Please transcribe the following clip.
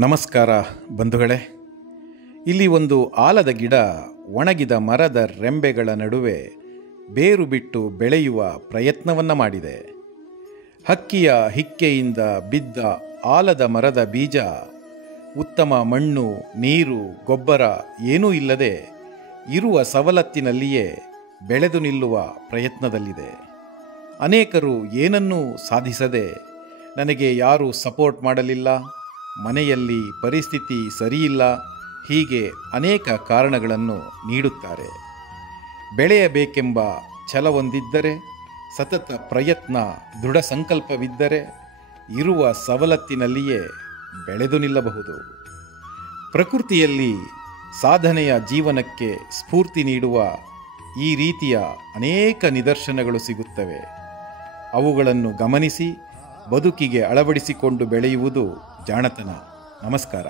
ನಮಸ್ಕಾರ ಬಂಧುಗಳೇ. ಇಲ್ಲಿ ಒಂದು ಆಲದ ಗಿಡ ಒಣಗಿದ ಮರದ ರೆಂಬೆಗಳ ನಡುವೆ ಬೇರು ಬಿಟ್ಟು ಬೆಳೆಯುವ ಪ್ರಯತ್ನವನ್ನು ಮಾಡಿದೆ. ಹಕ್ಕಿಯ ಹಿಕ್ಕೆಯಿಂದ ಬಿದ್ದ ಆಲದ ಮರದ ಬೀಜ ಉತ್ತಮ ಮಣ್ಣು, ನೀರು, ಗೊಬ್ಬರ ಏನೂ ಇಲ್ಲದೆ ಇರುವ ಸವಲತ್ತಿನಲ್ಲಿಯೇ ಬೆಳೆದು ನಿಲ್ಲುವ ಪ್ರಯತ್ನದಲ್ಲಿದೆ. ಅನೇಕರು ಏನನ್ನೂ ಸಾಧಿಸದೆ ನನಗೆ ಯಾರೂ ಸಪೋರ್ಟ್ ಮಾಡಲಿಲ್ಲ, ಮನೆಯಲ್ಲಿ ಪರಿಸ್ಥಿತಿ ಸರಿಯಿಲ್ಲ, ಹೀಗೆ ಅನೇಕ ಕಾರಣಗಳನ್ನು ನೀಡುತ್ತಾರೆ. ಬೆಳೆಯಬೇಕೆಂಬ ಛಲವೊಂದಿದ್ದರೆ, ಸತತ ಪ್ರಯತ್ನ, ದೃಢ ಸಂಕಲ್ಪವಿದ್ದರೆ ಇರುವ ಸವಲತ್ತಿನಲ್ಲಿಯೇ ಬೆಳೆದು ನಿಲ್ಲಬಹುದು. ಪ್ರಕೃತಿಯಲ್ಲಿ ಸಾಧನೆಯ ಜೀವನಕ್ಕೆ ಸ್ಫೂರ್ತಿ ನೀಡುವ ಈ ರೀತಿಯ ಅನೇಕ ನಿದರ್ಶನಗಳು ಸಿಗುತ್ತವೆ. ಅವುಗಳನ್ನು ಗಮನಿಸಿ ಬದುಕಿಗೆ ಅಳವಡಿಸಿಕೊಂಡು ಬೆಳೆಯುವುದು ಜಾಣತನ. ನಮಸ್ಕಾರ.